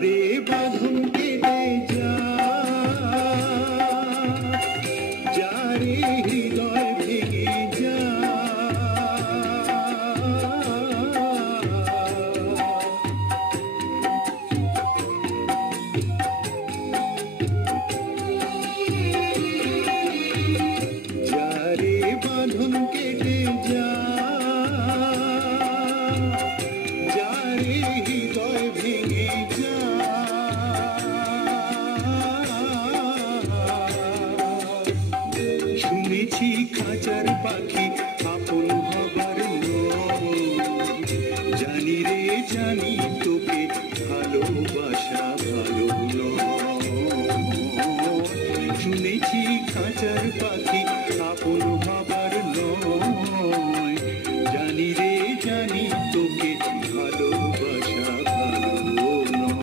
যারে বাঁধন কেটে যা, যারে হৃদয় ভেঙে যা, যারে বাঁধন কেটে যা, যারে হৃদয় ভেঙে যা, শুনেছি খাঁচার পাখি আপন হবার নয়, জানি রে জানি তোকে ভালোবাসি।